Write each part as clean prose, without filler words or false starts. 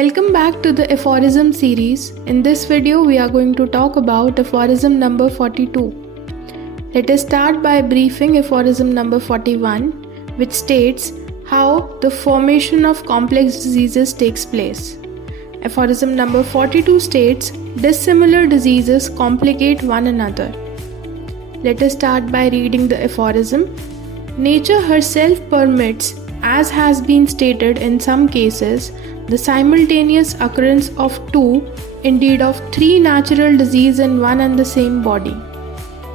Welcome back to the aphorism series. In this video, we are going to talk about aphorism number 42. Let us start by briefing aphorism number 41, which states how the formation of complex diseases takes place. Aphorism number 42 states, dissimilar diseases complicate one another. Let us start by reading the aphorism. Nature herself permits, as has been stated in some cases, the simultaneous occurrence of two, indeed of three natural diseases in one and the same body.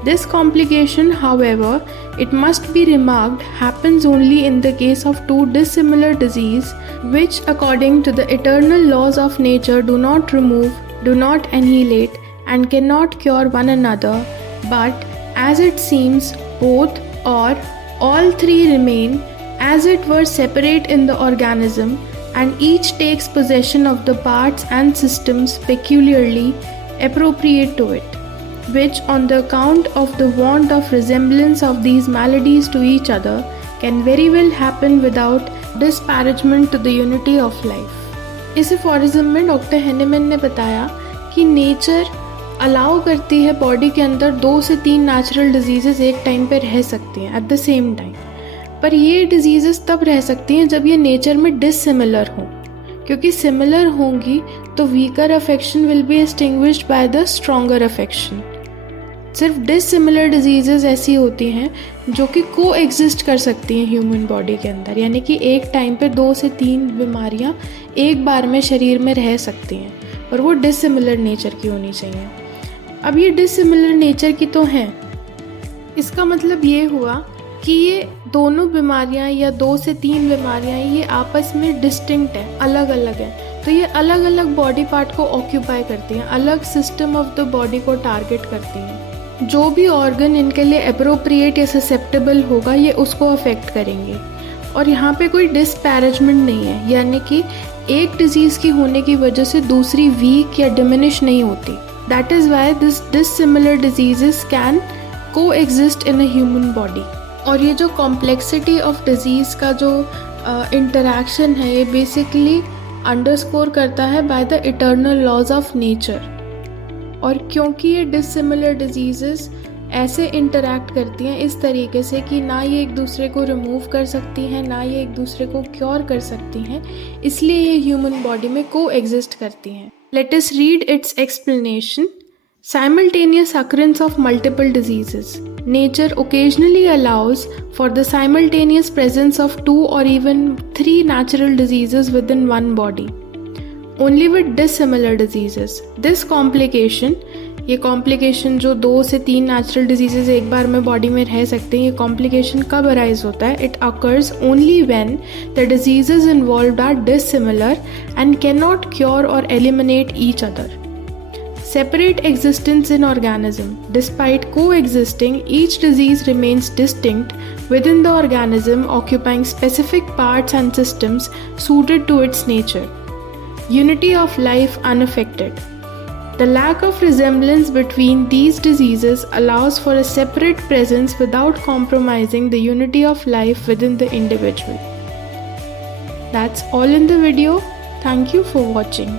This complication, however, it must be remarked, happens only in the case of two dissimilar diseases, which according to the eternal laws of nature do not remove, do not annihilate, and cannot cure one another, but, as it seems, both or all three remain, as it were, separate in the organism, and each takes possession of the parts and systems peculiarly appropriate to it, which on the account of the want of resemblance of these maladies to each other can very well happen without disparagement to the unity of life. इस aphorism में doctor Hahnemann ने बताया कि nature allow करती है body के अंदर 2 से 3 नेचुरल डिजीजेस एक टाइम पे रह सकती हैं एट द सेम टाइम, पर ये डिजीजेस तब रह सकती हैं जब ये नेचर में डिसिमिलर हों, क्योंकि सिमिलर होंगी तो weaker affection will be extinguished by the stronger affection. सिर्फ डिसिमिलर डिजीजेस ऐसी होती हैं जो कि को एग्जिस्ट कर सकती हैं ह्यूमन बॉडी के अंदर, यानी कि एक टाइम पे 2 से 3 बीमारियां एक बार में शरीर में रह सकती हैं, पर वो डिसिमिलर नेचर की होनी चाहिए। अब ये डिसिमिलर नेचर की तो हैं, इसका मतलब ये हुआ कि ये दोनों बीमारियां या 2 से 3 बीमारियां ये आपस में डिस्टिंक्ट हैं, अलग अलग हैं, तो ये अलग अलग बॉडी पार्ट को ऑक्यूपाई करती हैं, अलग सिस्टम ऑफ द बॉडी को टारगेट करती हैं। जो भी ऑर्गन इनके लिए अप्रोप्रिएट या ससेप्टेबल होगा ये उसको अफेक्ट करेंगे, और यहाँ पे कोई डिस्पैरेजमेंट नहीं है, यानी कि एक डिजीज़ की होने की वजह से दूसरी वीक या डिमिनिश नहीं होती। That is why this dissimilar diseases can coexist in a human body. और ये जो कॉम्प्लेक्सिटी ऑफ डिजीज़ का जो इंटरैक्शन है ये बेसिकली अंडरस्कोर करता है by the eternal laws of nature. और क्योंकि ये डिसिमिलर डिजीज़ेस ऐसे इंटरैक्ट करती हैं इस तरीके से कि ना ये एक दूसरे को रिमूव कर सकती हैं, ना ये एक दूसरे को क्योर कर सकती हैं, इसलिए ये ह्यूमन बॉडी में को एग्जिस्ट करती हैं। Let us read it's explanation. Simultaneous occurrence of multiple diseases. Nature occasionally allows for the simultaneous presence of 2 or even 3 natural diseases within one body. Only with dissimilar diseases. This complication, ये complication जो 2 से 3 natural diseases एक बार में body में रह सकते हैं, ये complication कब arise होता है? It occurs only when the diseases involved are dissimilar and cannot cure or eliminate each other. Separate existence in organism. Despite coexisting, each disease remains distinct within the organism, occupying specific parts and systems suited to its nature. Unity of life unaffected. The lack of resemblance between these diseases allows for a separate presence without compromising the unity of life within the individual. That's all in the video. Thank you for watching.